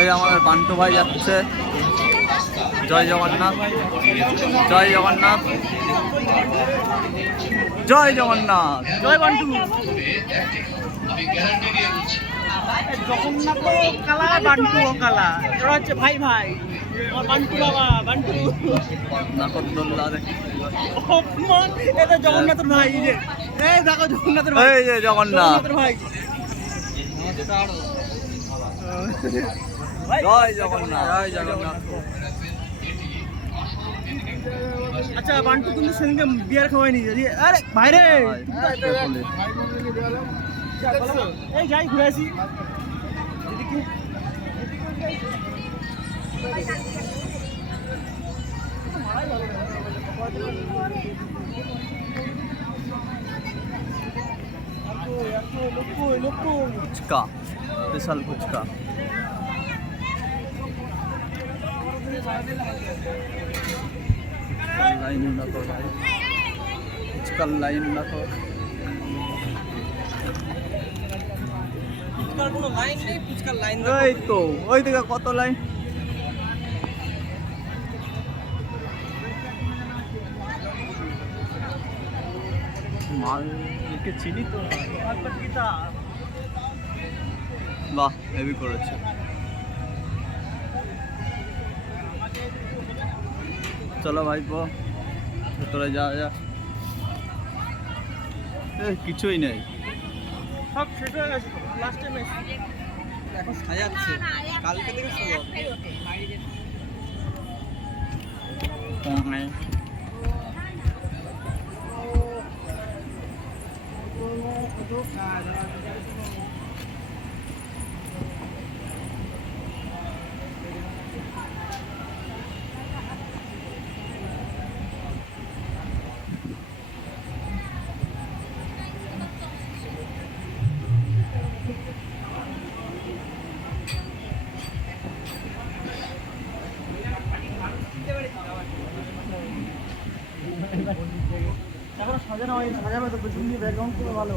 এই আমাদের বান্টু ভাই যাচ্ছে। জয় জগন্নাথ, জয় জগন্নাথ, জয় জগন্নাথ, জয় বান্টু। জগন্নাথ কালা, বান্টু কালা, এরা হচ্ছে ভাই ভাই। বান্টু বাবা, বান্টু নাকদোল্লা দেখি। এটা জগন্নাথের ভাই। এই দেখো জগন্নাথের ভাই, এই যে জগন্নাথ, ভাই। জয় জগন্নাথ, জয় জগন্নাথ। আচ্ছা বান্টু কিন্তু সেদিনকে বিয়ার খাওয়াইনি। আরে বাইরে এই যাই ঘুরে আসি। ফুচকা, স্পেশাল ফুচকা। লাইন না তো ভাই, ফুচকার লাইন না তো। ফুচকার কোনো লাইন নেই, ফুচকার লাইন এই তো ওই দিকে কত লাইন। মালকে চিনি তো। বাহ, হেভি করেছে। চলো ভাইপো ভেতরে যাওয়া যাক। কিছুই নেই, সব শেষ হয়ে গেছে। লাস্ট টাইম এখন সাজাচ্ছে, কালকে থেকে শুরু হবে। এখন সাজানো হয়, সাজাবে তো পেছন দিয়ে ব্যাকগ্রাউন্ড পুরো ভালো।